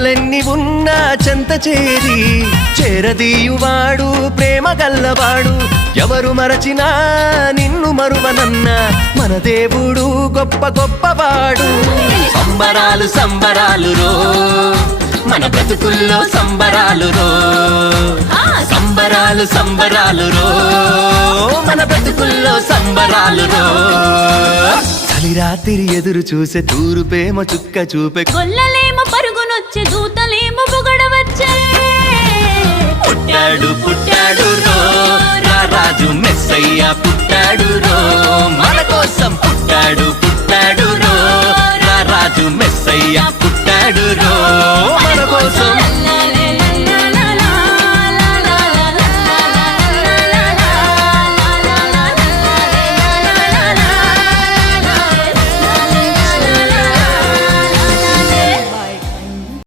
చుక్కలెన్ని ఉన్నా చెంత చేరి చేరదీయువాడు ప్రేమ గల్లవాడు ఎవరు మరచినా నిన్ను మరువనన్న మన దేవుడు గొప్ప గొప్పవాడు సంబరాలు సంబరాలు రో మన బ్రతుకుల్లో సంబరాలు రో సంబరాలు సంబరాలు రో మన బ్రతుకుల్లో సంబరాలు రో చలి రాత్రి ఎదురు చూసే తూరుపేమ చుక్క చూపే గొల్లలేమో పరుగునొచ్చే దూతలేమో పొగడవచ్చే పుట్టాడు పుట్టాడు రో రాజు మెస్సయ్య పుట్టాడు రో మన కోసం పుట్టాడు